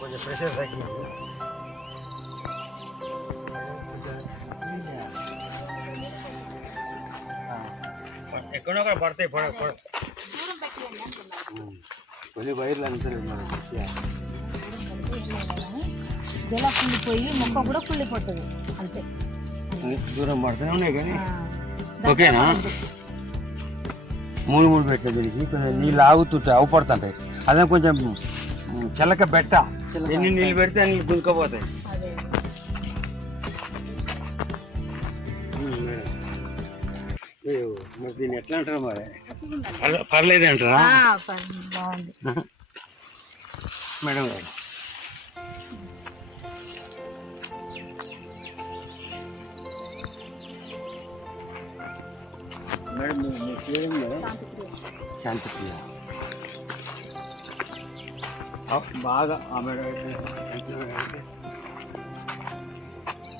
కొంచెం ప్రెషర్ తగ్గింది. ఎక్కడో కూడా పడతాయి కొన్ని వైర్లు అంటారు జల కుళ్ళిపోయి మొక్క కూడా కుళ్ళిపోతుంది అంతే. దూరం పడుతూనే ఉన్నాయి కానీ ఓకేనా. మూడు పెట్టిన దీనికి కొంచెం నీళ్ళు ఆగుతుంటాయి, అవు పడుతుంటాయి. అదే కొంచెం చిలక బెట్ట, ఎన్ని నీళ్ళు పెడితే అన్ని గుంజుకపోతాయి. మరి దీన్ని ఎట్లా అంటారు మరి? పర్లేదు అంటారా మేడం గారు? మేడం మీ పేరు శాంతిప్రియ. బాగా మేడం